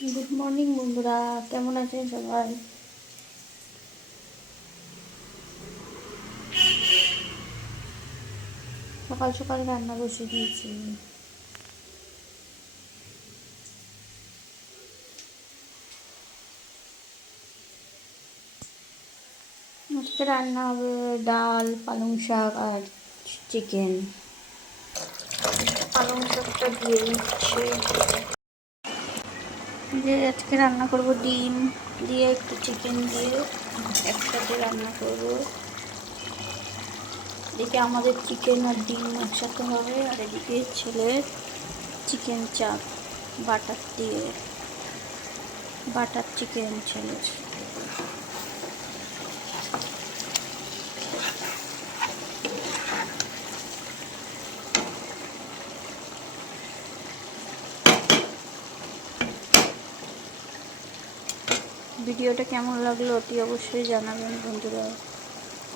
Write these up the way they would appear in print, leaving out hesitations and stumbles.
Good morning বন্ধুরা, কেমন আছেন সবাই? সকাল সকাল রান্না বসে দিয়েছি। আজকে রান্না হবে ডাল, পালং শাক আর চিকেন। পালং শাকটা দিয়ে নিচ্ছে। যে আজকে রান্না করব ডিম দিয়ে, একটু চিকেন দিয়ে একসাথে রান্না করব। এদিকে আমাদের চিকেন আর ডিম একসাথে হবে, আর এদিকে ছেলের চিকেন চাপ বাটার চিকেন ছেলের। ভিডিওটা কেমন লাগলো অতি অবশ্যই জানাবেন বন্ধুরা।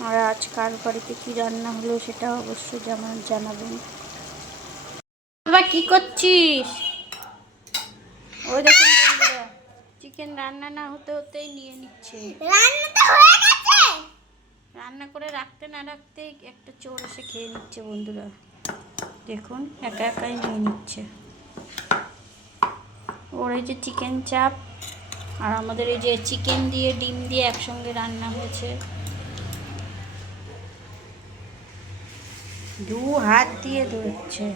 আর আজ কার বাড়িতে কী রান্না হলো সেটা অবশ্যই জানাবেন। বাবা কি করছিস? ওই দেখুন বন্ধুরা, চিকেন রান্না না হতে হতেই নিয়ে নিচ্ছে। রান্না করে রাখতে না রাখতেই একটা চোর এসে খেয়ে নিচ্ছে বন্ধুরা। দেখুন একা একাই নিয়ে নিচ্ছে। ওর এই যে চিকেন চাপ আর আমাদের এই যে চিকেন দিয়ে ডিম দিয়ে একসঙ্গে রান্না হয়েছে। 2 হাত দিয়ে ধরছে।